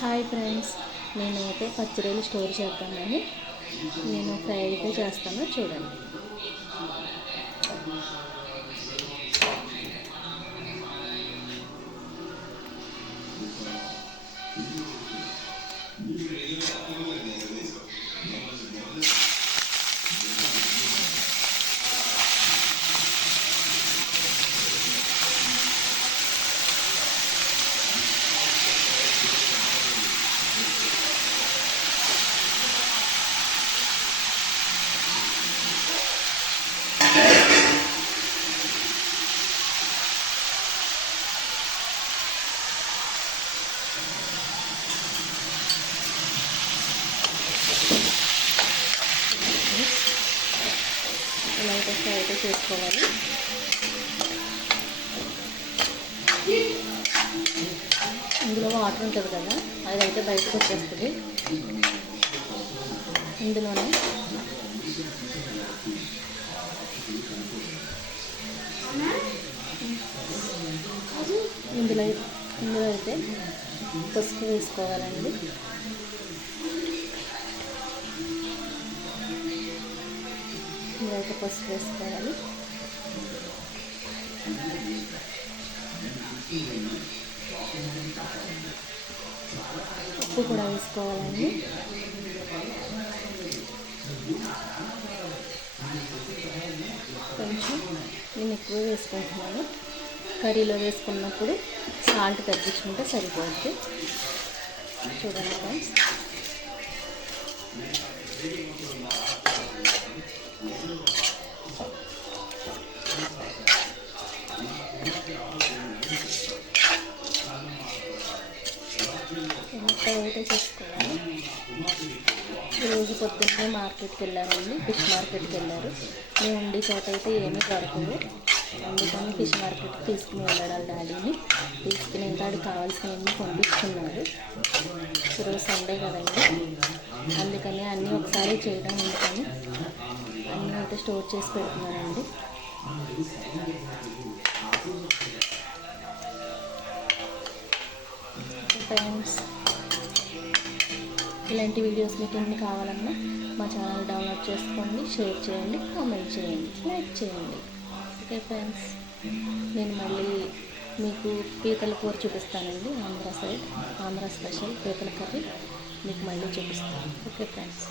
Hi friends, నేనైతే పచ్చిరొయ్యలు store చేద్దామని నేను ఫ్రై అయితే చేస్తాను, చూడండి. ఇలా అయితే ఫ్రై అయితే చేసుకోవాలి. ఇందులో వాటర్ ఉంటుంది కదా, అదైతే బయటకు వచ్చేస్తుంది. ఇందులోనే ఇందులో అయితే పసుపు వేసుకోవాలండి. ఇందులో పసుపు వేసుకోవాలి. ఉప్పు కూడా వేసుకోవాలండి. కొంచెం నేను ఎక్కువ వేసుకుంటున్నాను. కర్రీలో వేసుకున్నప్పుడు సాల్ట్ తగ్గించుకుంటే సరిపోద్ది. చూడండి ఫ్రెండ్స్, అయితే చేసుకోవాలి. ఈరోజు పొద్దున్నే మార్కెట్కి వెళ్ళామండి, ఫిష్ మార్కెట్కి వెళ్ళారు. మేము ఉండే చోట అయితే ఏమీ దొరకవు, అందుకని ఫిష్ మార్కెట్కి తీసుకుని వెళ్ళాడు డాడీని. తీసుకుని వెళ్తాడు, కావాల్సినవన్నీ పంపించుకున్నారు. ఈరోజు సండే కదండి, అందుకని అన్నీ ఒకసారి చేయడం ఎందుకని అన్నీ అయితే స్టోర్ చేసి పెడుతున్నానండి. ఫ్రెండ్స్, ఇలాంటి వీడియోస్ మీకు ఎన్ని కావాలన్నా మా ఛానల్ డౌన్లోడ్ చేసుకోండి, షేర్ చేయండి, కామెంట్ చేయండి, లైక్ చేయండి. ఓకే ఫ్రెండ్స్, నేను మళ్ళీ మీకు పీతల కూర చూపిస్తానండి. ఆంధ్ర సైడ్, ఆంధ్ర స్పెషల్ పీతల కర్రీ మీకు మళ్ళీ చూపిస్తాను. Okay friends.